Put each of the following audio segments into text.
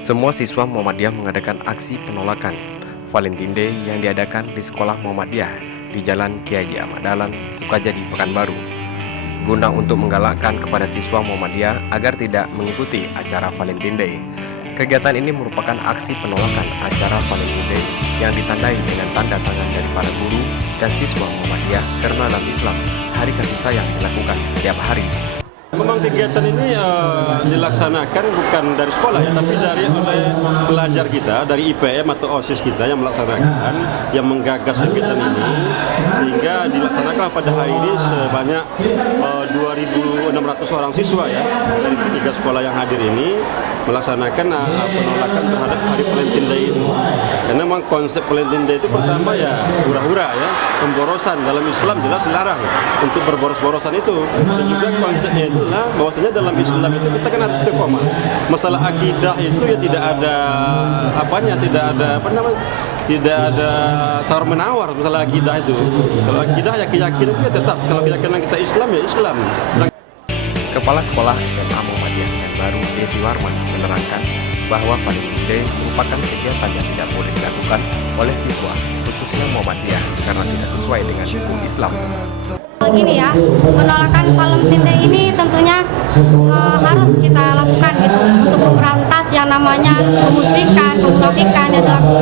Semua siswa Muhammadiyah mengadakan aksi penolakan Valentine Day yang diadakan di Sekolah Muhammadiyah di Jalan Kiai Ahmad Dahlan, Sukajadi, Pekanbaru, guna untuk menggalakkan kepada siswa Muhammadiyah agar tidak mengikuti acara Valentine Day. Kegiatan ini merupakan aksi penolakan acara Valentine Day yang ditandai dengan tanda tangan dari para guru dan siswa Muhammadiyah karena dalam Islam, hari kasih sayang dilakukan setiap hari. Memang kegiatan ini dilaksanakan bukan dari sekolah ya, tapi oleh pelajar kita dari IPM atau OSIS kita yang melaksanakan, yang menggagas kegiatan ini, sehingga dilaksanakan pada hari ini sebanyak 2.600 orang siswa ya dari tiga sekolah yang hadir ini melaksanakan penolakan terhadap hari Valentine Day itu. Karena memang konsep Valentine Day itu pertama ya hura-hura ya, pemborosan. Dalam Islam jelas dilarang untuk berboros-borosan itu. Dan juga konsepnya itulah bahwasanya dalam Islam itu kita kan harus istiqomah. Masalah akidah itu ya tidak ada tidak ada tawar menawar masalah akidah itu. Kalau akidah ya keyakinan itu ya tetap. Kalau keyakinan kita Islam ya Islam. Kepala Sekolah SMA Muhammadiyah yang baru, Devi Warman, menerangkan bahwa Valentine Day merupakan kegiatan yang tidak boleh dilakukan oleh siswa, khususnya Muhammadiyah, karena tidak sesuai dengan hukum Islam. Gini ya, penolakan Valentine Day ini tentunya harus kita lakukan gitu untuk memberantas yang namanya kemusyrikan, kemunafikan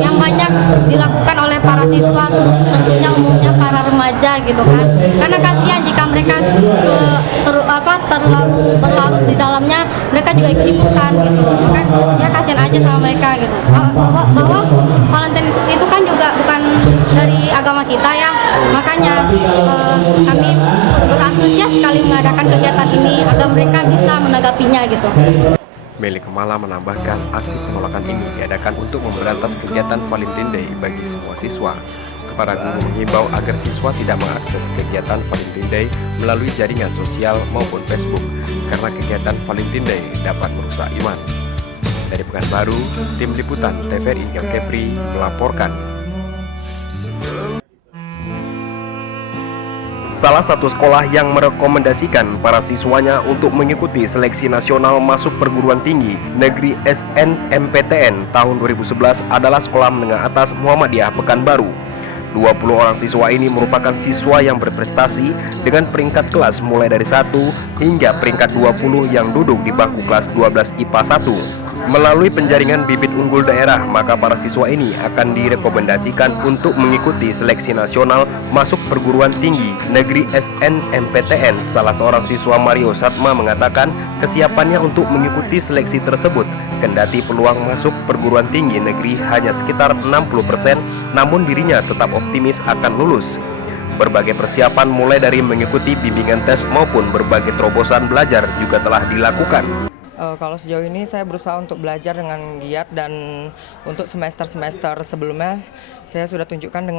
yang banyak dilakukan oleh para siswa, tentunya umumnya para remaja gitu kan. Karena kasihan jika mereka terlalu berlarut di dalamnya, mereka juga ikut-ikutan gitu. Maka ya kasihan aja sama mereka gitu. Bahwa Valentine itu kan juga bukan dari agama kita ya. Makanya kami berantusias sekali mengadakan kegiatan ini agar mereka bisa menanggapinya gitu. Meli Kemala menambahkan aksi penolakan ini diadakan untuk memberantas kegiatan Valentine Day bagi semua siswa. Para guru mengimbau agar siswa tidak mengakses kegiatan Valentine Day melalui jaringan sosial maupun Facebook karena kegiatan Valentine Day dapat merusak iman. Dari Pekanbaru, tim liputan TVRI Yang Kepri melaporkan. Salah satu sekolah yang merekomendasikan para siswanya untuk mengikuti seleksi nasional masuk perguruan tinggi negeri SNMPTN tahun 2011 adalah Sekolah Menengah Atas Muhammadiyah Pekanbaru. 20 orang siswa ini merupakan siswa yang berprestasi dengan peringkat kelas mulai dari 1 hingga peringkat 20 yang duduk di bangku kelas 12 IPA 1. Melalui penjaringan bibit unggul daerah, maka para siswa ini akan direkomendasikan untuk mengikuti seleksi nasional masuk perguruan tinggi negeri SNMPTN. Salah seorang siswa, Mario Satma, mengatakan kesiapannya untuk mengikuti seleksi tersebut. Kendati peluang masuk perguruan tinggi negeri hanya sekitar 60%, namun dirinya tetap optimis akan lulus. Berbagai persiapan mulai dari mengikuti bimbingan tes maupun berbagai terobosan belajar juga telah dilakukan. Kalau sejauh ini saya berusaha untuk belajar dengan giat, dan untuk semester-semester sebelumnya saya sudah tunjukkan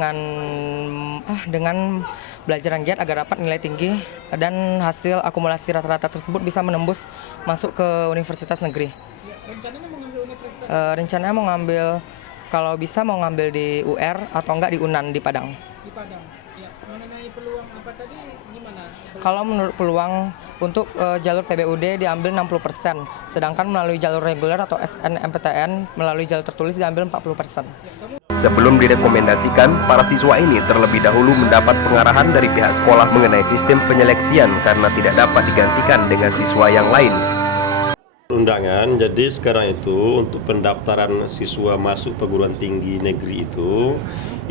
dengan belajar yang giat agar dapat nilai tinggi dan hasil akumulasi rata-rata tersebut bisa menembus masuk ke universitas negeri. Rencananya mau ngambil universitas? Rencananya mau ngambil, kalau bisa mau ngambil di UR atau enggak di UNAN di Padang. Di Padang. Ya, mengenai peluang apa tadi gimana? Kalau menurut peluang untuk jalur PBUD diambil 60%, sedangkan melalui jalur reguler atau SNMPTN melalui jalur tertulis diambil 40%. Sebelum direkomendasikan, para siswa ini terlebih dahulu mendapat pengarahan dari pihak sekolah mengenai sistem penyeleksian karena tidak dapat digantikan dengan siswa yang lain. Undangan, jadi sekarang itu untuk pendaftaran siswa masuk perguruan tinggi negeri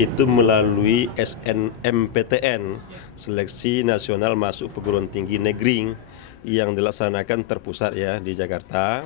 itu melalui SNMPTN, Seleksi Nasional Masuk Perguruan Tinggi Negeri, yang dilaksanakan terpusat ya di Jakarta.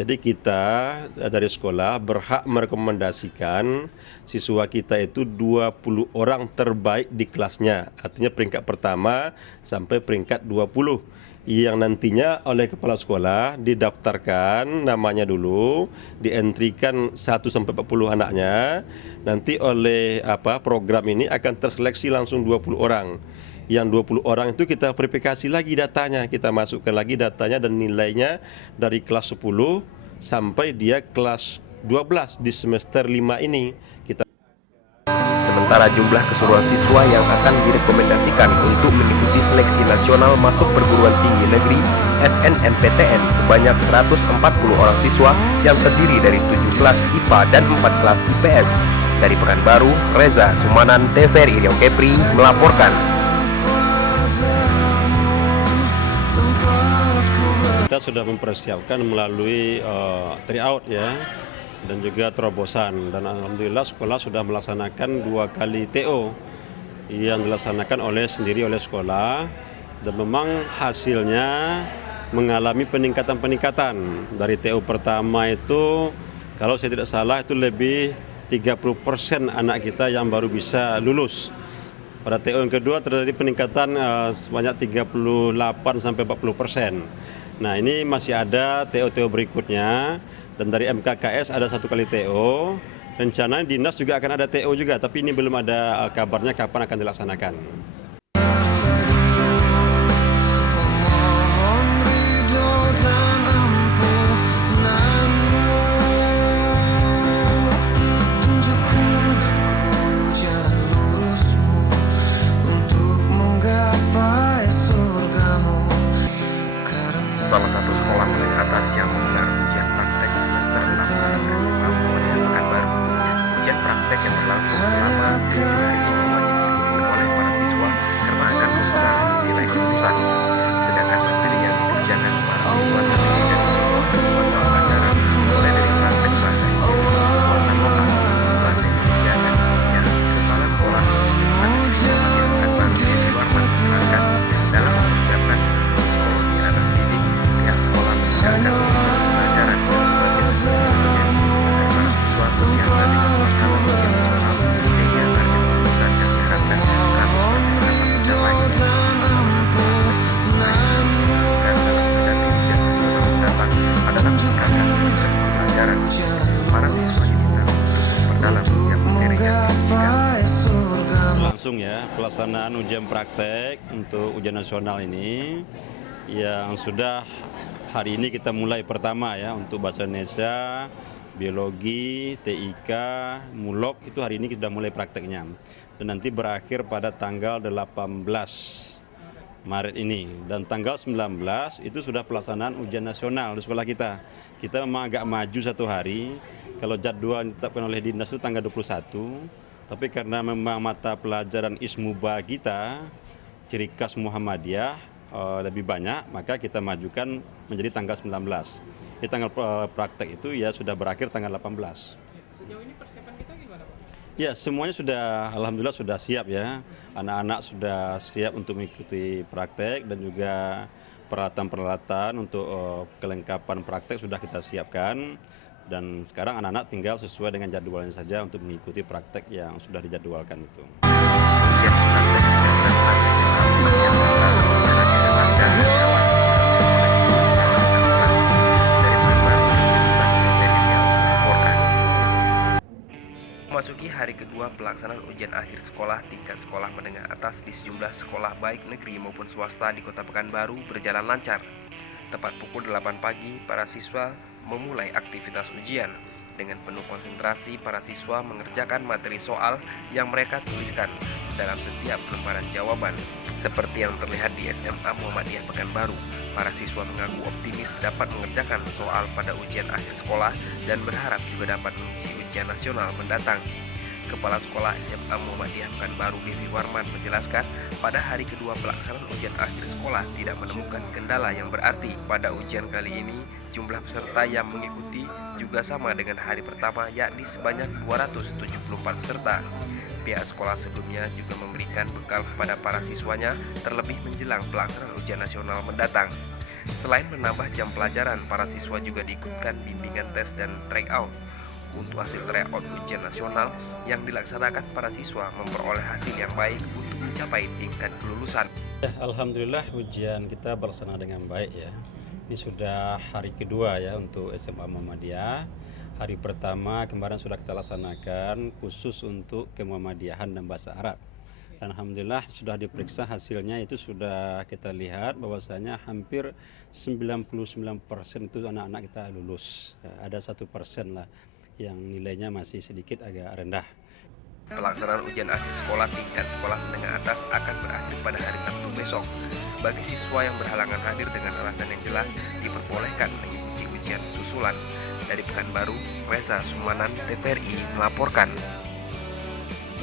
Jadi kita dari sekolah berhak merekomendasikan siswa kita itu 20 orang terbaik di kelasnya, artinya peringkat pertama sampai peringkat 20. Yang nantinya oleh kepala sekolah didaftarkan namanya dulu, dientrikan 1 sampai 40 anaknya. Nanti oleh program ini akan terseleksi langsung 20 orang. Yang 20 orang itu kita verifikasi lagi datanya, kita masukkan lagi datanya dan nilainya dari kelas 10 sampai dia kelas 12 di semester 5 ini. Sementara jumlah keseluruhan siswa yang akan direkomendasikan untuk mengikuti seleksi nasional masuk perguruan tinggi negeri SNMPTN sebanyak 140 orang siswa yang terdiri dari 7 kelas IPA dan 4 kelas IPS. Dari Pekanbaru, Reza Sumanan, TVRI Riau Kepri melaporkan. Kita sudah mempersiapkan melalui tryout ya, dan juga terobosan, dan alhamdulillah sekolah sudah melaksanakan 2 kali TO yang dilaksanakan oleh sekolah, dan memang hasilnya mengalami peningkatan dari TO pertama itu, kalau saya tidak salah itu lebih 30% anak kita yang baru bisa lulus. Pada TO yang kedua terjadi peningkatan sebanyak 38-40%. Nah, ini masih ada TO-TO berikutnya, dan dari MKKS ada 1 kali TO. Rencana dinas juga akan ada TO juga, tapi ini belum ada kabarnya kapan akan dilaksanakan. Salah satu sekolah menengah atas yang menggelar ujian praktek semester 6 adalah SMA Muhammadiyah Pekanbaru. Ujian praktek yang berlangsung selama 7 hari ini wajib diikuti oleh para siswa karena akan mempengaruhi nilai kelulusan. Sedangkan materi yang dikerjakan para siswa terdiri dari sebuah mata pelajaran, mulai dari praktek bahasa Inggris, buatan lokal, bahasa Indonesia, dan kimia. Kepala Sekolah SMA Negeri Muhammadiyah Pekanbaru, Devi Warman, menjelaskan dalam mempersiapkan psikologi anak didik, pihak sekolah meningkatkan sistem pembelajaran yang berbasis kompetensi agar para siswa terbiasa dengan suasana ujian nasional sehingga target kelulusan yang diharapkan 100% dapat tercapai. Salah satu aspek penting yang harus dilakukan dalam menghadapi ujian nasional mendatang adalah meningkatkan sistem pembelajaran. Para siswa diminta untuk memperdalam setiap materi yang diujikan. Langsung ya, pelaksanaan ujian praktek untuk ujian nasional ini yang sudah hari ini kita mulai pertama ya, untuk bahasa Indonesia, biologi, TIK, mulok itu hari ini kita sudah mulai prakteknya. Dan nanti berakhir pada tanggal 18 Maret ini. Dan tanggal 19 itu sudah pelaksanaan ujian nasional di sekolah kita. Kita memang agak maju 1 hari. Kalau jadwal yang ditetapkan oleh dinas itu tanggal 21. Tapi karena memang mata pelajaran Ismuba kita, ciri khas Muhammadiyah, lebih banyak, maka kita majukan menjadi tanggal 19. Di tanggal praktek itu ya sudah berakhir tanggal 18. Sejauh ini persiapan kita gimana, Pak? Ya, semuanya sudah, alhamdulillah sudah siap ya. Anak-anak sudah siap untuk mengikuti praktek, dan juga peralatan-peralatan untuk kelengkapan praktek sudah kita siapkan. Dan sekarang anak-anak tinggal sesuai dengan jadwalnya saja untuk mengikuti praktek yang sudah dijadwalkan itu. Ujian praktek semester 6 SMA Muhammadiyah Pekanbaru berjalan dengan lancar dan diawasi langsung oleh guru yang bersangkutan. Dari Pekanbaru, TVRI Riau melaporkan. Memasuki hari kedua pelaksanaan ujian akhir sekolah tingkat sekolah menengah atas di sejumlah sekolah baik negeri maupun swasta di Kota Pekanbaru berjalan lancar. Tepat pukul 8 pagi, para siswa memulai aktivitas ujian. Dengan penuh konsentrasi, para siswa mengerjakan materi soal yang mereka tuliskan dalam setiap lembaran jawaban. Seperti yang terlihat di SMA Muhammadiyah Pekanbaru, para siswa mengaku optimis dapat mengerjakan soal pada ujian akhir sekolah dan berharap juga dapat mengisi ujian nasional mendatang. Kepala Sekolah SMA Muhammadiyah Pekanbaru, Devi Warman, menjelaskan pada hari kedua pelaksanaan ujian akhir sekolah tidak menemukan kendala yang berarti. Pada ujian kali ini, jumlah peserta yang mengikuti juga sama dengan hari pertama, yakni sebanyak 274 peserta. Pihak sekolah sebelumnya juga memberikan bekal kepada para siswanya terlebih menjelang pelaksanaan ujian nasional mendatang. Selain menambah jam pelajaran, para siswa juga diikutkan bimbingan tes dan tryout. Untuk hasil tryout ujian nasional yang dilaksanakan, para siswa memperoleh hasil yang baik untuk mencapai tingkat kelulusan. Alhamdulillah ujian kita berlaksana dengan baik ya. Ini sudah hari kedua ya untuk SMA Muhammadiyah. Hari pertama kemarin sudah kita laksanakan khusus untuk kemuhammadiyahan dan bahasa Arab. Dan alhamdulillah sudah diperiksa hasilnya, itu sudah kita lihat bahwasanya hampir 99% itu anak-anak kita lulus. Ada 1% lah yang nilainya masih sedikit agak rendah. Pelaksanaan ujian akhir sekolah tingkat sekolah menengah atas akan berakhir pada hari Sabtu besok. Bagi siswa yang berhalangan hadir dengan alasan yang jelas, diperbolehkan mengikuti ujian susulan. Dari Pekanbaru, Reza Sumanan, TVRI melaporkan.